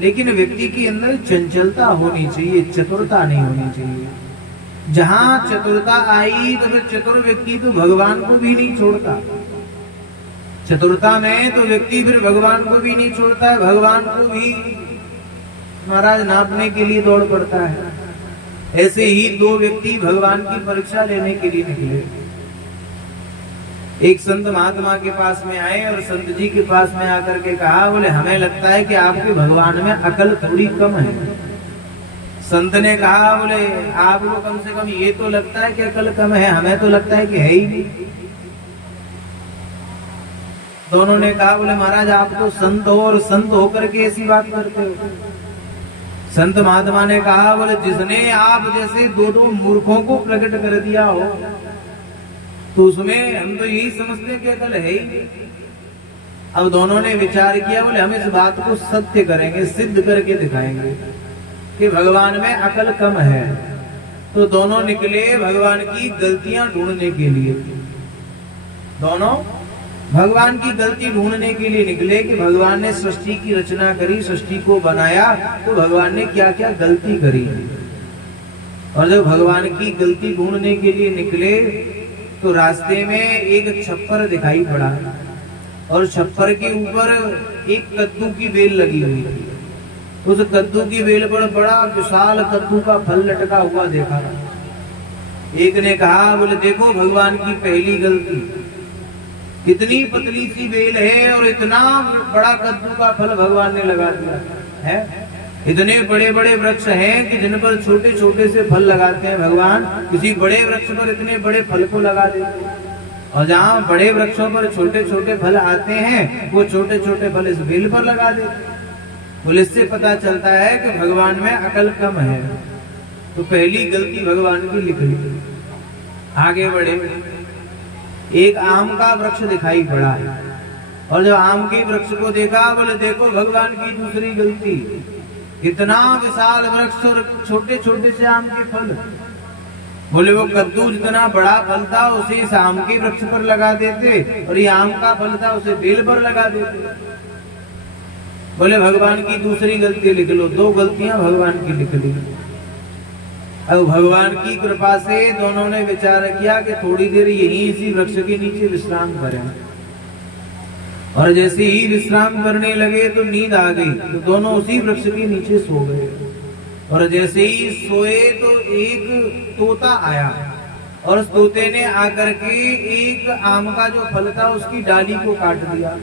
लेकिन व्यक्ति के अंदर चंचलता होनी चाहिए, चतुरता नहीं होनी चाहिए। जहां चतुरता आई तो फिर चतुर व्यक्ति तो भगवान को भी नहीं छोड़ता। चतुरता में तो व्यक्ति फिर भगवान को भी नहीं छोड़ता है, भगवान को भी महाराज नापने के लिए दौड़ पड़ता है। ऐसे ही दो व्यक्ति भगवान की परीक्षा लेने के लिए निकले। एक संत महात्मा के पास में आए और संत जी के पास में आकर के कहा, बोले हमें लगता है कि आपके भगवान में अकल थोड़ी कम है। संत ने कहा, बोले आपको कम से कम ये तो लगता है कि अकल कम है, हमें तो लगता है कि है ही नहीं। दोनों ने कहा, बोले महाराज आप तो संत हो और संत होकर के ऐसी बात करते हो। संत महात्मा ने कहा, बोले जिसने आप जैसे दो दो मूर्खों को प्रकट कर दिया हो तो उसमें हम तो यही समझते कि अकल है ही। अब दोनों ने विचार किया, बोले हम इस बात को सत्य करेंगे, सिद्ध करके दिखाएंगे कि भगवान में अकल कम है। तो दोनों निकले भगवान की गलतियां ढूंढने के लिए। दोनों भगवान की गलती ढूंढने के लिए निकले कि भगवान ने सृष्टि की रचना करी, सृष्टि को बनाया, तो भगवान ने क्या क्या गलती करी। और जब भगवान की गलती ढूंढने के लिए निकले तो रास्ते में एक छप्पर दिखाई पड़ा और छप्पर के ऊपर एक कद्दू की बेल लगी हुई थी। उस कद्दू की बेल पर बड़ा विशाल कद्दू का फल लटका हुआ देखा। एक ने कहा, बोले देखो भगवान की पहली गलती, कितनी पतली सी बेल है और इतना बड़ा कद्दू का फल भगवान ने लगा दिया है। इतने बड़े बड़े वृक्ष हैं कि जिन पर छोटे छोटे से फल लगाते हैं भगवान, किसी बड़े वृक्ष पर इतने बड़े फल को लगा देते हैं। और जहाँ बड़े वृक्षों पर छोटे छोटे फल आते हैं वो छोटे छोटे फल इस बेल पर लगा देते हैं। बोले इससे पता चलता है कि भगवान में अकल कम है। तो पहली गलती भगवान की लिख ली। आगे बढ़े, एक आम का वृक्ष दिखाई पड़ा और जब आम के वृक्ष को देखा, बोले देखो भगवान की दूसरी गलती, कितना विशाल वृक्ष और छोटे छोटे से आम के फल। बोले वो कद्दू जितना बड़ा फल था उसे इस आम के वृक्ष पर लगा देते और ये आम का फल था उसे बेल पर लगा देते। बोले भगवान की दूसरी गलती लिख लो। दो गलतियां भगवान की लिख ली। अब भगवान की कृपा से दोनों ने विचार किया कि थोड़ी देर यहीं इसी वृक्ष के नीचे विश्राम करें। और जैसे ही विश्राम करने लगे तो नींद आ गई, तो दोनों उसी वृक्ष के नीचे सो गए। और जैसे ही सोए तो एक तोता आया और उस तोते ने आकर के एक आम का जो फल था उसकी डाली को काट दिया।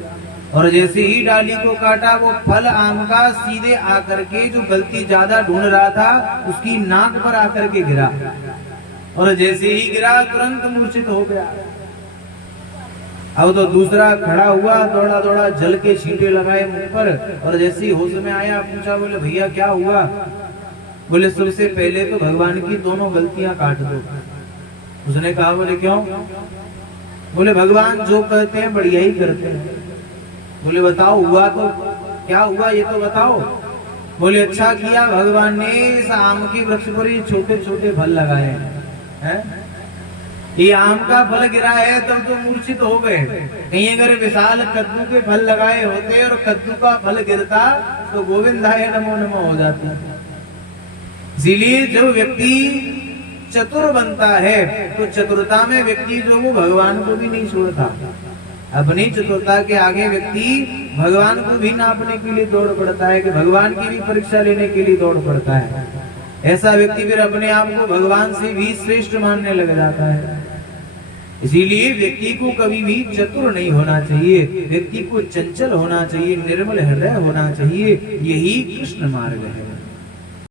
और जैसे ही डाली को काटा वो फल आम का सीधे आकर के जो गलती ज्यादा ढूंढ रहा था उसकी नाक पर आकर के गिरा। और जैसे ही गिरा तुरंत मूर्छित हो गया। अब तो दूसरा खड़ा हुआ, दौड़ा दौड़ा जल के छींटे लगाए मुंह पर और जैसे ही होश में आया पूछा, बोले भैया क्या हुआ। बोले सबसे पहले तो भगवान की दोनों गलतियां काट दो। उसने कहा, बोले क्यों। बोले भगवान जो कहते हैं बढ़िया ही करते हैं। बोले बताओ हुआ तो क्या हुआ ये तो बताओ। बोले अच्छा किया भगवान ने इस आम के वृक्ष पर ये छोटे छोटे फल लगाए हैं। ये आम का फल गिरा है तब तो मूर्छित हो गए। कहीं अगर विशाल कद्दू के फल लगाए होते और कद्दू का फल गिरता तो गोविंदाय नमो नमो हो जाता। इसीलिए जो व्यक्ति चतुर बनता है तो चतुरता में व्यक्ति जो वो भगवान को भी नहीं छोड़ता। अपनी चतुरता के आगे व्यक्ति भगवान को भी नापने के लिए दौड़ पड़ता है, कि भगवान की भी परीक्षा लेने के लिए दौड़ पड़ता है। ऐसा व्यक्ति फिर अपने आप को भगवान से भी श्रेष्ठ मानने लग जाता है। इसीलिए व्यक्ति को कभी भी चतुर नहीं होना चाहिए, व्यक्ति को चंचल होना चाहिए, निर्मल हृदय होना चाहिए। यही कृष्ण मार्ग है।